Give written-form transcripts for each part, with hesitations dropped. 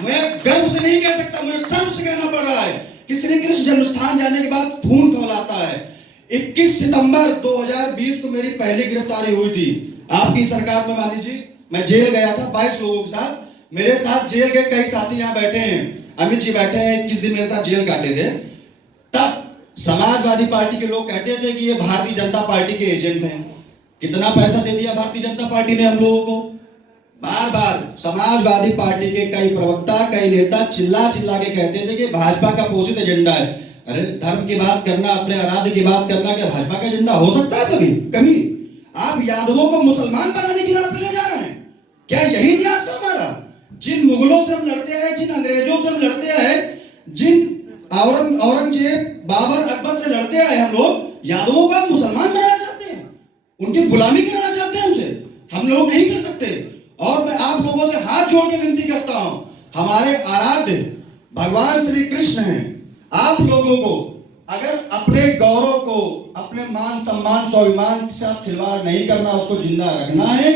मैं गर्व से नहीं कह सकता, मुझे शर्म से कहना पड़ रहा है कि श्री कृष्ण जन्मस्थान जाने के बाद खून खौलाता है। 21 सितंबर 2020 को मेरी पहली गिरफ्तारी हुई थी आपकी सरकार में। मान लीजिए मैं जेल गया था 22 लोगों के साथ, मेरे साथ जेल के कई साथी यहाँ बैठे हैं, अमित जी बैठे हैं, 21 दिन मेरे साथ जेल काटे थे। तब समाजवादी पार्टी के लोग कहते थे कि ये भारतीय जनता पार्टी के एजेंट हैं। कितना पैसा दे दिया भारतीय जनता पार्टी ने हम लोगों को। बार बार समाजवादी पार्टी के कई प्रवक्ता, कई नेता चिल्ला चिल्ला के कहते थे कि भाजपा का पोषित एजेंडा है। अरे धर्म की बात करना, अपने आराध्य की बात करना क्या भाजपा का एजेंडा हो सकता है? सभी कभी आप यादवों को मुसलमान बनाने की राह पे ले जा रहे हैं क्या? यही इतिहास था हमारा। जिन मुगलों से हम लड़ते आए, जिन अंग्रेजों से हम लड़ते आए, जिन औरंगजेब, बाबर, अकबर से लड़ते आए, हम लोग यादवों का मुसलमान बनाना चाहते हैं, उनकी गुलामी कराना चाहते हैं हमसे। हम लोग नहीं कर सकते। और मैं आप लोगों से हाथ जोड़ के विनती करता हूं, हमारे आराध्य भगवान श्री कृष्ण हैं। आप लोगों को अगर अपने गौरव को, अपने मान सम्मान स्वाभिमान के साथ खिलवाड़ नहीं करना, उसको जिंदा रखना है,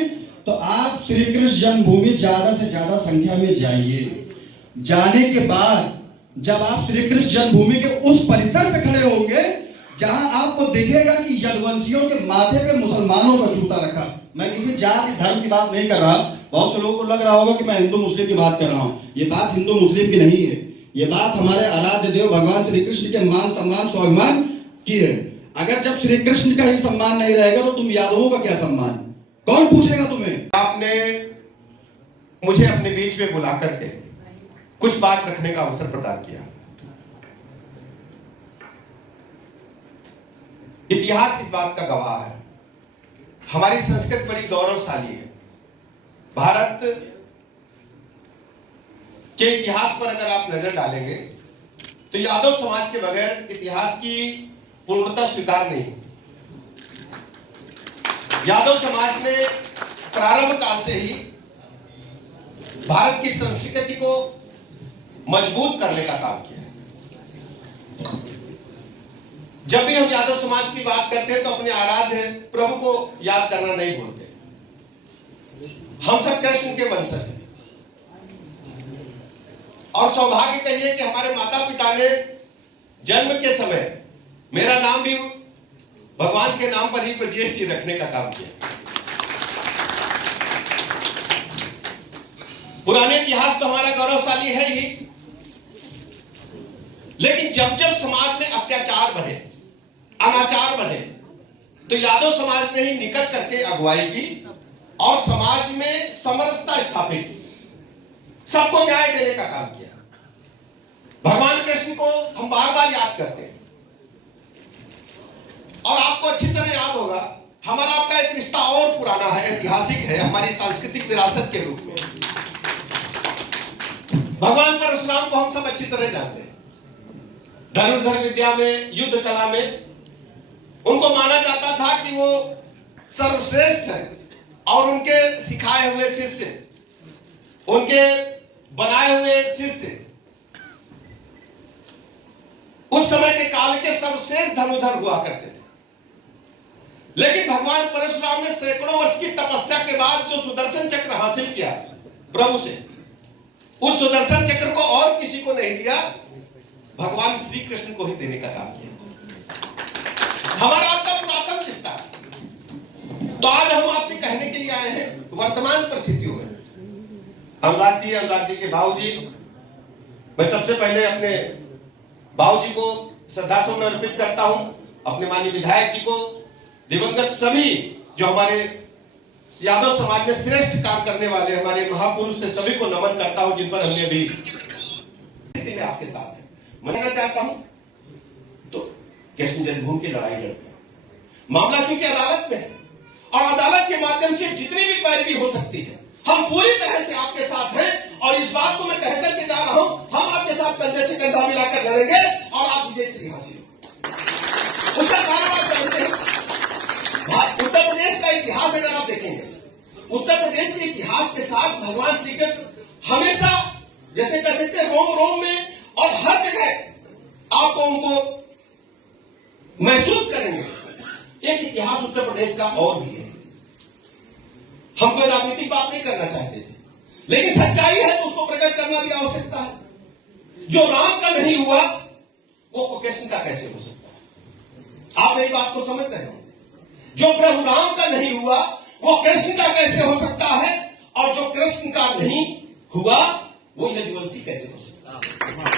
तो आप श्री कृष्ण जन्मभूमि ज्यादा से ज्यादा संख्या में जाइए। जाने के बाद जब आप श्री कृष्ण जन्मभूमि के उस परिसर पे खड़े होंगे जहां आपको दिखेगा कि यदुवंशियों के माथे पे मुसलमानों का जूता रखा। मैं किसी जाति धर्म की बात नहीं कर रहा। बहुत से लोगों को लग रहा होगा कि मैं हिंदू मुस्लिम की बात कर रहा हूं। ये बात हिंदू मुस्लिम की नहीं है, ये बात हमारे आराध्य देव भगवान श्री कृष्ण के मान सम्मान स्वाभिमान की है। अगर जब श्री कृष्ण का ही सम्मान नहीं रहेगा तो तुम यादवों का क्या सम्मान? कौन पूछेगा तुम्हें? आपने मुझे अपने बीच में बुला करके कुछ बात रखने का अवसर प्रदान किया। इतिहास इस बात का गवाह है, हमारी संस्कृति बड़ी गौरवशाली है। भारत के इतिहास पर अगर आप नजर डालेंगे तो यादव समाज के बगैर इतिहास की पूर्णता स्वीकार नहीं। यादव समाज ने प्रारंभ काल से ही भारत की संस्कृति को मजबूत करने का काम किया है। जब भी हम यादव समाज की बात करते हैं तो अपने आराध्य प्रभु को याद करना नहीं भूलते। हम सब कृष्ण के वंशज हैं और सौभाग्य कहिए कि हमारे माता पिता ने जन्म के समय मेरा नाम भी भगवान के नाम पर ही ब्रजेश जी रखने का काम किया। पुराने इतिहास तो हमारा गौरवशाली है ही, लेकिन जब जब समाज में अत्याचार बढ़े, अनाचार बढ़े, तो यादव समाज ने ही निकल करके अगुवाई की और समाज में समरसता स्थापित की, सबको न्याय देने का काम किया। भगवान कृष्ण को हम बार बार याद करते हैं और आपको अच्छी तरह याद होगा हमारा आपका एक रिश्ता और पुराना है, ऐतिहासिक है, हमारी सांस्कृतिक विरासत के रूप में। भगवान परशुराम को हम सब अच्छी तरह जानते हैं। धनुर्धर विद्या में, युद्ध कला में उनको माना जाता था कि वो सर्वश्रेष्ठ है और उनके सिखाए हुए शिष्य, उनके बनाए हुए शिष्य उस समय के काल के सर्वश्रेष्ठ धनुर्धर हुआ करते थे। लेकिन भगवान परशुराम ने सैकड़ों वर्ष की तपस्या के बाद जो सुदर्शन चक्र हासिल किया प्रभु से, उस सुदर्शन चक्र को और किसी को नहीं दिया, भगवान श्री कृष्ण को ही देने का काम किया। हमारा आपका पुरातन रिश्ता है। तो आज हम आपसे कहने के लिए आए हैं वर्तमान परिस्थितियों में अनुराग जी के बाबूजी, मैं सबसे पहले अपने बाबूजी को श्रद्धासुमन अर्पित करता हूं, अपने माननीय विधायक जी को, दिवंगत सभी जो हमारे यादव समाज में श्रेष्ठ काम करने वाले हमारे महापुरुष थे, सभी को नमन करता हूं, जिन पर हमने भी आपके साथ है। मैं कहना चाहता हूं तो कृष्ण जन्मभूमि की लड़ाई लड़ते हैं, मामला चूंकि अदालत में है और अदालत के माध्यम से जितनी भी पैरवी हो सकती है हम पूरी तरह से आपके साथ हैं। और इस बात को मैं कहकर के जा रहा हूं, हम आपके साथ कंधे से कंधा मिलाकर लड़ेंगे और आप विजय श्री हासिल हो। उसका कारण आप जानते हैं, उत्तर प्रदेश का इतिहास अगर आप देखेंगे, उत्तर प्रदेश के इतिहास के साथ भगवान श्री कृष्ण हमेशा जैसे कहते थे रोम रोम में और हर जगह आपको उनको महसूस करेंगे। एक इतिहास उत्तर प्रदेश का और भी है। हम कोई राजनीतिक बात नहीं करना चाहते थे, लेकिन सच्चाई है तो उसको प्रकट करना भी आवश्यकता है। जो राम का नहीं हुआ वो कृष्ण का कैसे हो सकता है? आप मेरी बात को समझ रहे हो? जो प्रभु राम का नहीं हुआ वो कृष्ण का कैसे हो सकता है, और जो कृष्ण का नहीं हुआ वो यदुवंशी कैसे हो सकता है?